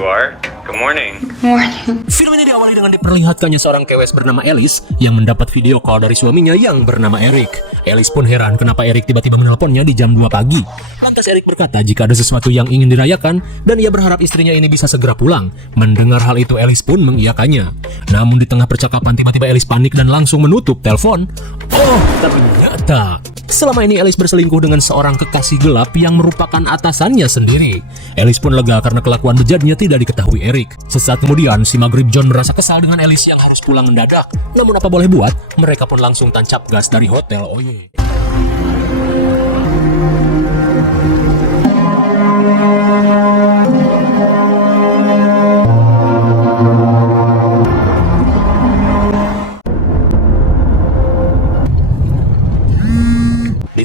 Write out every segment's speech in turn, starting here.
you are. Good morning. Morning. Film ini diawali dengan diperlihatkannya seorang kewes bernama Alice yang mendapat video call dari suaminya yang bernama Eric. Alice pun heran kenapa Eric tiba-tiba menelponnya di jam 2 pagi. Lantas Eric berkata jika ada sesuatu yang ingin dirayakan dan ia berharap istrinya ini bisa segera pulang. Mendengar hal itu Alice pun mengiyakannya. Namun di tengah percakapan tiba-tiba Alice panik dan langsung menutup telepon. Oh, ternyata selama ini Alice berselingkuh dengan seorang kekasih gelap yang merupakan atasannya sendiri. Alice pun lega karena kelakuan bejatnya tidak diketahui Eric. Sesaat kemudian, si Maghrib John merasa kesal dengan Alice yang harus pulang mendadak. Namun apa boleh buat, mereka pun langsung tancap gas dari hotel Oye.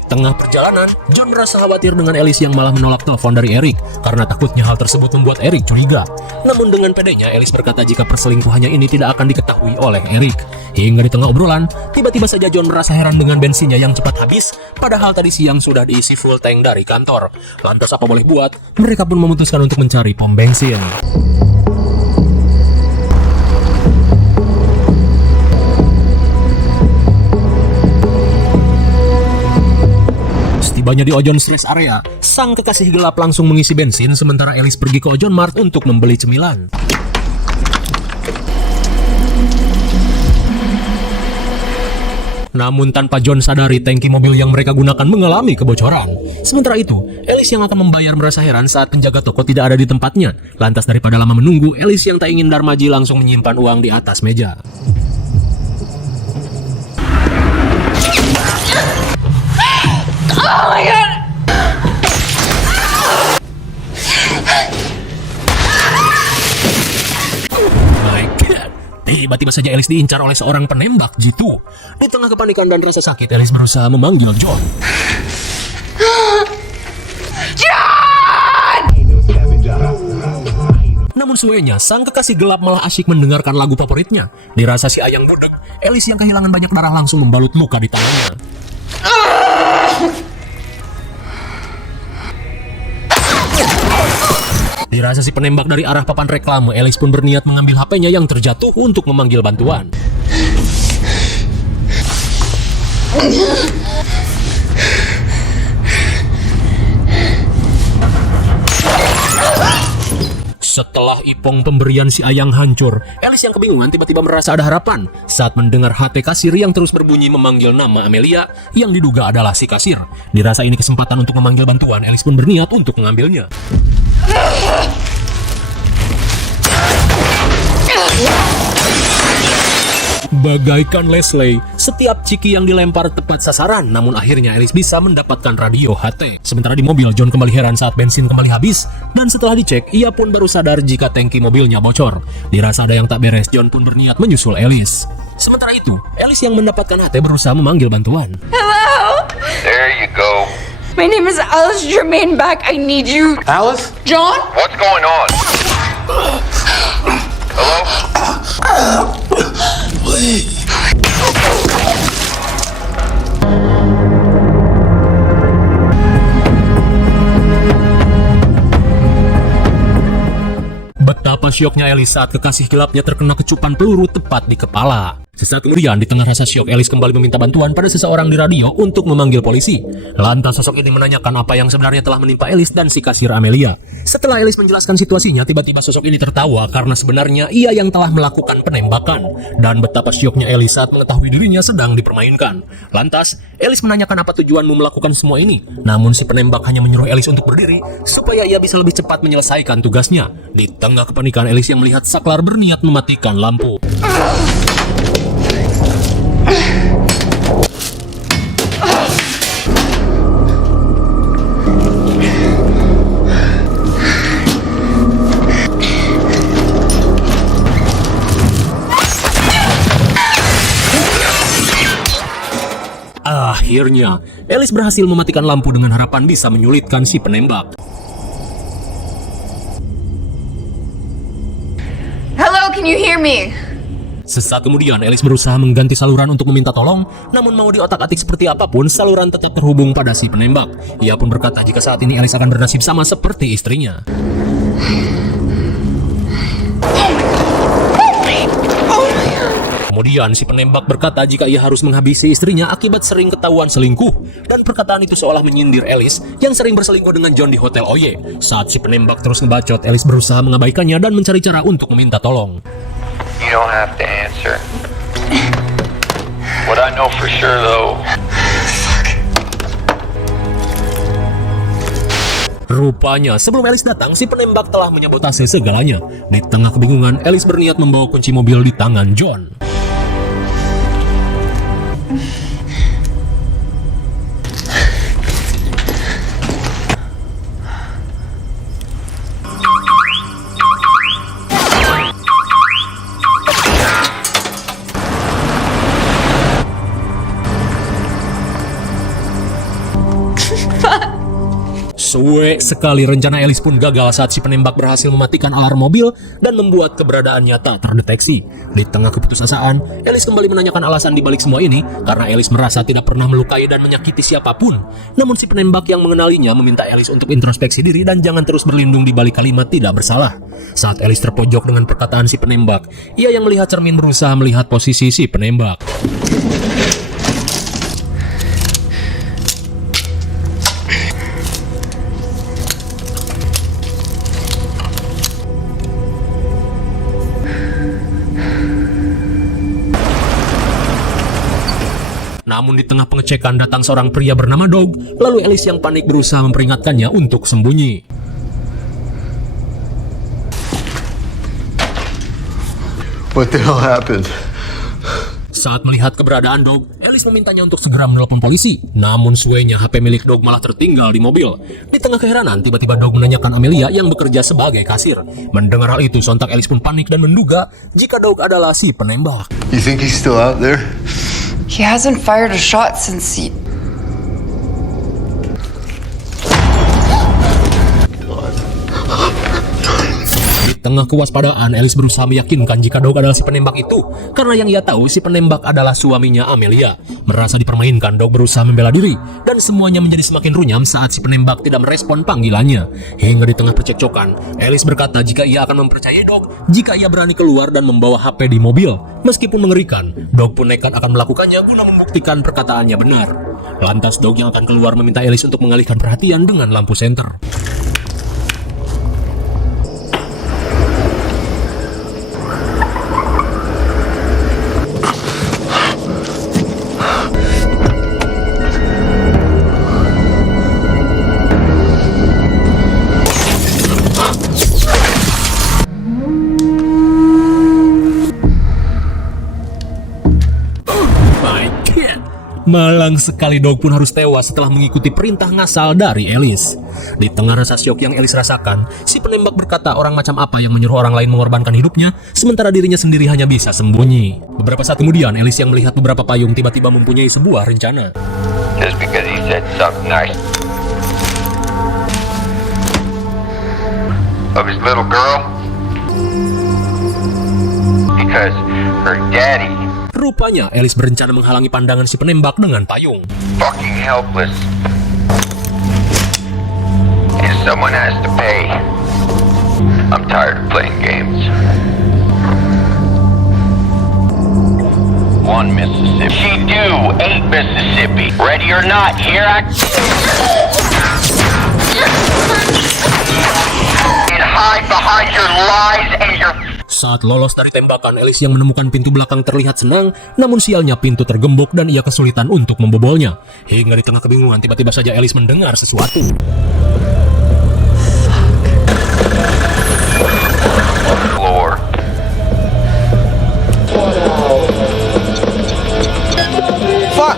Tengah perjalanan, John merasa khawatir dengan Alice yang malah menolak telepon dari Eric karena takutnya hal tersebut membuat Eric curiga. Namun dengan pedenya, Alice berkata jika perselingkuhannya ini tidak akan diketahui oleh Eric. Hingga di tengah obrolan, tiba-tiba saja John merasa heran dengan bensinnya yang cepat habis, padahal tadi siang sudah diisi full tank dari kantor. Lantas apa boleh buat, mereka pun memutuskan untuk mencari pom bensin. Setibanya di Ojon Street area, sang kekasih gelap langsung mengisi bensin sementara Alice pergi ke Ojon Mart untuk membeli cemilan. Namun tanpa John sadari tangki mobil yang mereka gunakan mengalami kebocoran. Sementara itu, Alice yang akan membayar merasa heran saat penjaga toko tidak ada di tempatnya. Lantas daripada lama menunggu, Alice yang tak ingin darmaji langsung menyimpan uang di atas meja. Oh my god! My god! Tiba-tiba saja Alice diincar oleh seorang penembak jitu. Di tengah kepanikan dan rasa sakit, Alice berusaha memanggil John. John! Namun suenya, sang kekasih gelap malah asyik mendengarkan lagu favoritnya. Dirasa si ayang budek, Alice yang kehilangan banyak darah langsung membalut luka di tangannya. Dirasa si penembak dari arah papan reklame, Alice pun berniat mengambil HP-nya yang terjatuh untuk memanggil bantuan. Setelah ipong pemberian si ayang hancur, Alice yang kebingungan tiba-tiba merasa ada harapan saat mendengar HP kasir yang terus berbunyi memanggil nama Amelia yang diduga adalah si kasir. Dirasa ini kesempatan untuk memanggil bantuan, Alice pun berniat untuk mengambilnya. Bagaikan Leslie, setiap ciki yang dilempar tepat sasaran, namun akhirnya Alice bisa mendapatkan radio HT. Sementara di mobil, John kembali heran saat bensin kembali habis, dan setelah dicek, ia pun baru sadar jika tangki mobilnya bocor. Dirasa ada yang tak beres, John pun berniat menyusul Alice. Sementara itu, Alice yang mendapatkan HT berusaha memanggil bantuan. Hello? There you go. My name is Alice Jermaine Back. I need you. Alice? John? What's going on? Hello? Betapa syoknya Alice saat kekasih gelapnya terkena kecupan peluru tepat di kepala. Sesaat kemudian, di tengah rasa syok, Alice kembali meminta bantuan pada seseorang di radio untuk memanggil polisi. Lantas sosok ini menanyakan apa yang sebenarnya telah menimpa Alice dan si kasir Amelia. Setelah Alice menjelaskan situasinya, tiba-tiba sosok ini tertawa karena sebenarnya ia yang telah melakukan penembakan. Dan betapa syoknya Alice saat mengetahui dirinya sedang dipermainkan. Lantas, Alice menanyakan apa tujuanmu melakukan semua ini. Namun si penembak hanya menyuruh Alice untuk berdiri supaya ia bisa lebih cepat menyelesaikan tugasnya. Di tengah kepanikan, Alice yang melihat saklar berniat mematikan lampu. Akhirnya, Alice berhasil mematikan lampu dengan harapan bisa menyulitkan si penembak. Hello, can you hear me? Sesaat kemudian, Alice berusaha mengganti saluran untuk meminta tolong, namun mau diotak-atik seperti apapun, saluran tetap terhubung pada si penembak. Ia pun berkata jika saat ini Alice akan bernasib sama seperti istrinya. Kemudian si penembak berkata jika ia harus menghabisi istrinya akibat sering ketahuan selingkuh. Dan perkataan itu seolah menyindir Alice yang sering berselingkuh dengan John di Hotel Oye. Saat si penembak terus ngebacot, Alice berusaha mengabaikannya dan mencari cara untuk meminta tolong. You don't have to answer. What I know for sure though. Rupanya sebelum Alice datang, si penembak telah menyabotase segalanya. Di tengah kebingungan, Alice berniat membawa kunci mobil di tangan John. Suwe sekali rencana Alice pun gagal saat si penembak berhasil mematikan alarm mobil dan membuat keberadaannya tak terdeteksi. Di tengah keputusasaan, Alice kembali menanyakan alasan dibalik semua ini karena Alice merasa tidak pernah melukai dan menyakiti siapapun. Namun si penembak yang mengenalinya meminta Alice untuk introspeksi diri dan jangan terus berlindung di balik kalimat tidak bersalah. Saat Alice terpojok dengan perkataan si penembak, ia yang melihat cermin berusaha melihat posisi si penembak. Namun di tengah pengecekan datang seorang pria bernama Dog, lalu Alice yang panik berusaha memperingatkannya untuk sembunyi. What the hell happened? Saat melihat keberadaan Dog, Alice memintanya untuk segera menelpon polisi. Namun suenya HP milik Dog malah tertinggal di mobil. Di tengah keheranan, tiba-tiba Dog menanyakan Amelia yang bekerja sebagai kasir. Mendengar hal itu, sontak Alice pun panik dan menduga jika Dog adalah si penembak. You think he's still out there? He hasn't fired a shot since he... Di tengah kewaspadaan, Alice berusaha meyakinkan jika Dog adalah si penembak itu. Karena yang ia tahu, si penembak adalah suaminya Amelia. Merasa dipermainkan, Dog berusaha membela diri. Dan semuanya menjadi semakin runyam saat si penembak tidak merespon panggilannya. Hingga di tengah percekcokan, Alice berkata jika ia akan mempercayai Dog jika ia berani keluar dan membawa HP di mobil. Meskipun mengerikan, Dog pun nekat akan melakukannya guna membuktikan perkataannya benar. Lantas Dog yang akan keluar meminta Alice untuk mengalihkan perhatian dengan lampu senter. Malang sekali Dog pun harus tewas setelah mengikuti perintah ngasal dari Alice. Di tengah rasa syok yang Alice rasakan, si penembak berkata orang macam apa yang menyuruh orang lain mengorbankan hidupnya, sementara dirinya sendiri hanya bisa sembunyi. Beberapa saat kemudian, Alice yang melihat beberapa payung tiba-tiba mempunyai sebuah rencana. Just because he said something nice of his little girl. Because her daddy Rupanya Alice berencana menghalangi pandangan si penembak dengan payung. fucking helpless. And someone has to pay. I'm tired of playing games. One Mississippi. She do 8 Mississippi. Ready or not, here I and hide behind your lies and your Saat lolos dari tembakan, Alice yang menemukan pintu belakang terlihat senang, namun sialnya pintu tergembok dan ia kesulitan untuk membobolnya. Hingga di tengah kebingungan, tiba-tiba saja Alice mendengar sesuatu. floor. Fuck!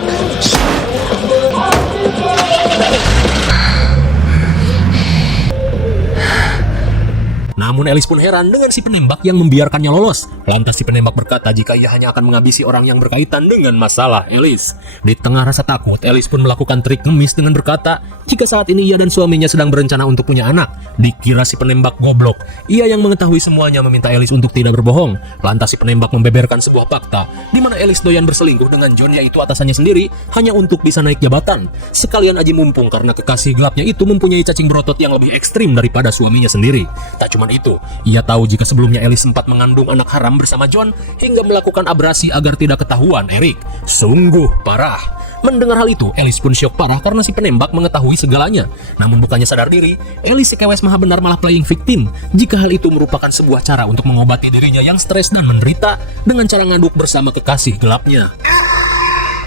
Namun Alice pun heran dengan si penembak yang membiarkannya lolos. Lantas si penembak berkata jika ia hanya akan menghabisi orang yang berkaitan dengan masalah Alice. Di tengah rasa takut, Alice pun melakukan trik ngemis dengan berkata jika saat ini ia dan suaminya sedang berencana untuk punya anak. Dikira si penembak goblok. Ia yang mengetahui semuanya meminta Alice untuk tidak berbohong. Lantas si penembak membeberkan sebuah fakta di mana Alice doyan berselingkuh dengan John, yaitu atasannya sendiri, hanya untuk bisa naik jabatan. Sekalian aji mumpung karena kekasih gelapnya itu mempunyai cacing berotot yang lebih ekstrim daripada suaminya sendiri. Tak cuma itu, ia tahu jika sebelumnya Ellis sempat mengandung anak haram bersama John hingga melakukan abrasi agar tidak ketahuan Eric. Sungguh parah. Mendengar hal itu, Ellis pun syok parah karena si penembak mengetahui segalanya. Namun bukannya sadar diri, Ellis si kewes maha benar malah playing victim jika hal itu merupakan sebuah cara untuk mengobati dirinya yang stres dan menderita dengan cara ngaduk bersama kekasih gelapnya.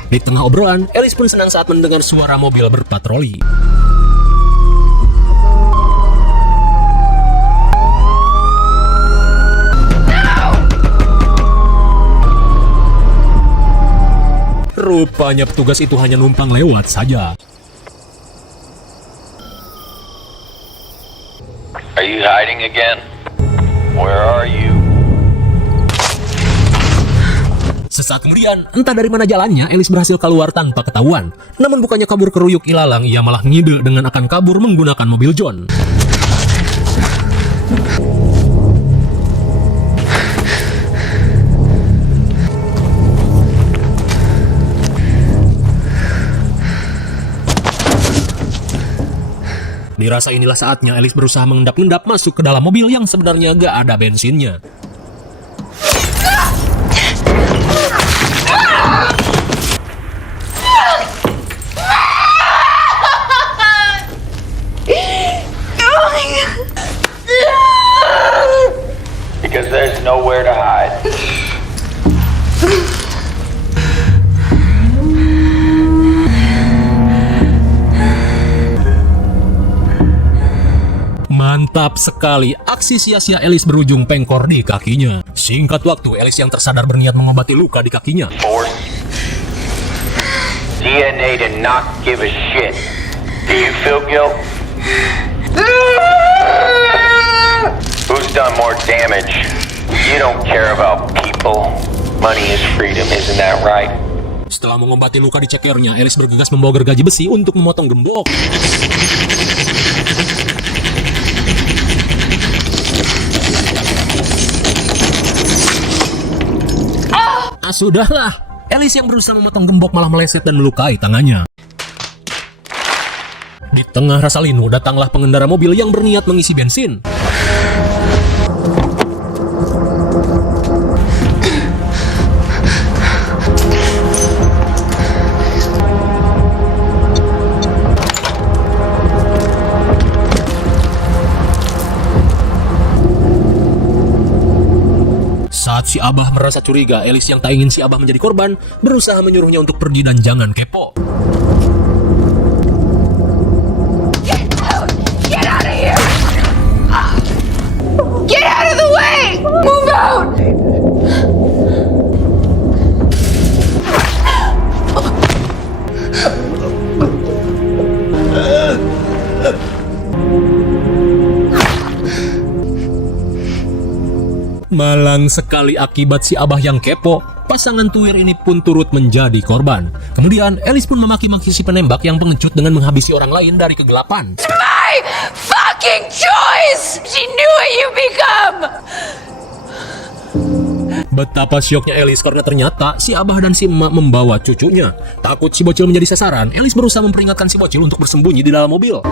Di tengah obrolan, Ellis pun senang saat mendengar suara mobil berpatroli. Rupanya petugas itu hanya numpang lewat saja. Are you hiding again? Where are you? Sesaat kemudian, entah dari mana jalannya, Ellis berhasil keluar tanpa ketahuan. Namun bukannya kabur keruyuk ilalang, ia malah ngide dengan akan kabur menggunakan mobil John. Dirasa inilah saatnya Ellis berusaha mengendap-endap masuk ke dalam mobil yang sebenarnya gak ada bensinnya. Because there's nowhere to hide. Mantap sekali, aksi sia-sia Ellis berujung pengkor di kakinya. Singkat waktu, Ellis yang tersadar berniat mengobati luka di kakinya. Force. DNA to not give a shit. Do you feel guilt? Who's done more damage? You don't care about people. Money is freedom, isn't that right? Setelah mengobati luka di cekernya, Ellis bergegas membawa gergaji besi untuk memotong gembok. Sudahlah, Ellis yang berusaha memotong gembok malah meleset dan melukai tangannya. Di tengah rasa linu, datanglah pengendara mobil yang berniat mengisi bensin. Saat si Abah merasa curiga, Ellis yang tak ingin si Abah menjadi korban, berusaha menyuruhnya untuk pergi dan jangan kepo. Get out of here! Get out of the way! Move out! Malang sekali akibat si Abah yang kepo, pasangan tuir ini pun turut menjadi korban. Kemudian, Ellis pun memaki-maki si penembak yang pengecut dengan menghabisi orang lain dari kegelapan. My fucking choice! She knew what you become! Betapa syoknya Ellis karena ternyata si Abah dan si emak membawa cucunya. Takut si bocil menjadi sasaran, Ellis berusaha memperingatkan si bocil untuk bersembunyi di dalam mobil.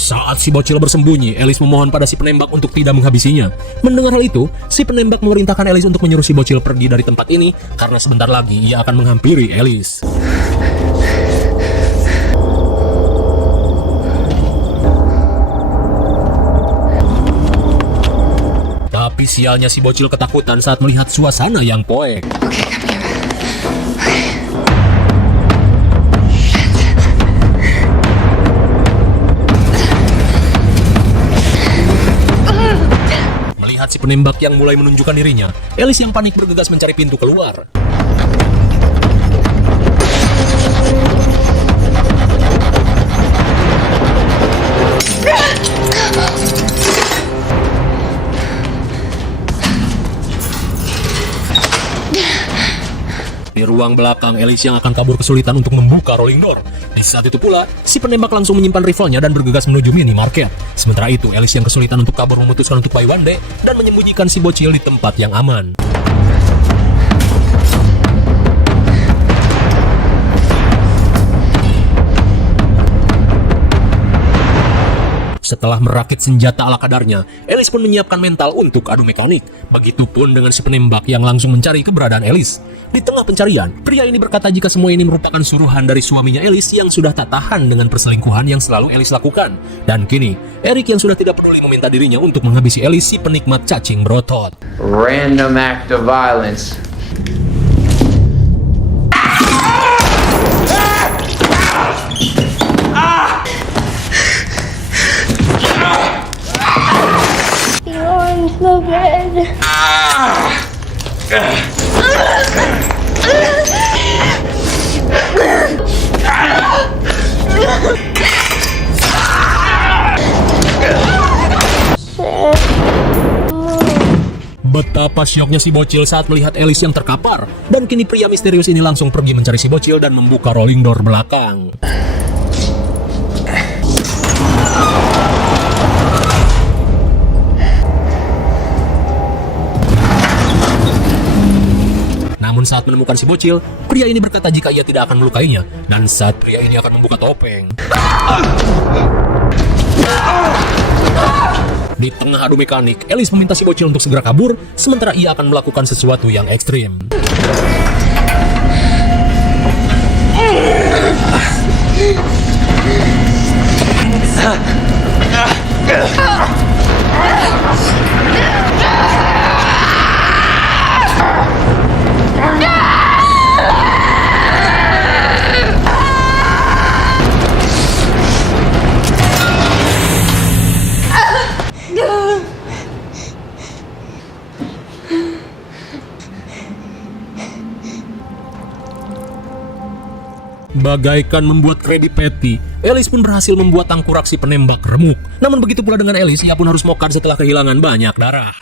Saat si bocil bersembunyi, Ellis memohon pada si penembak untuk tidak menghabisinya. Mendengar hal itu, si penembak memerintahkan Ellis untuk menyuruh si bocil pergi dari tempat ini karena sebentar lagi ia akan menghampiri Ellis. Tapi sialnya si bocil ketakutan saat melihat suasana yang poek. Okay, come here. Melihat si penembak yang mulai menunjukkan dirinya, Ellis yang panik bergegas mencari pintu keluar. Di ruang belakang, Ellis yang akan kabur kesulitan untuk membuka rolling door. Di saat itu pula, si penembak langsung menyimpan rifle-nya dan bergegas menuju minimarket. Sementara itu, Ellis yang kesulitan untuk kabur memutuskan untuk buy one day dan menyembunyikan si bocil di tempat yang aman. Setelah merakit senjata ala kadarnya, Ellis pun menyiapkan mental untuk adu mekanik. Begitupun dengan si penembak yang langsung mencari keberadaan Ellis. Di tengah pencarian, pria ini berkata jika semua ini merupakan suruhan dari suaminya Ellis yang sudah tak tahan dengan perselingkuhan yang selalu Ellis lakukan. Dan kini, Eric yang sudah tidak peduli meminta dirinya untuk menghabisi Ellis, si penikmat cacing berotot. Random act of violence. You're on the bed. Betapa syoknya si bocil saat melihat Ellis yang terkapar. Dan kini pria misterius ini langsung pergi mencari si bocil dan membuka rolling door belakang. Namun saat menemukan si bocil, pria ini berkata jika ia tidak akan melukainya. Dan saat pria ini akan membuka topeng, di tengah adu mekanik, Ellis meminta si bocil untuk segera kabur, sementara ia akan melakukan sesuatu yang ekstrim. Bagaikan membuat Krabby Patty, Ellis pun berhasil membuat tangkurak si penembak remuk. Namun begitu pula dengan Ellis, ia pun harus mokad setelah kehilangan banyak darah.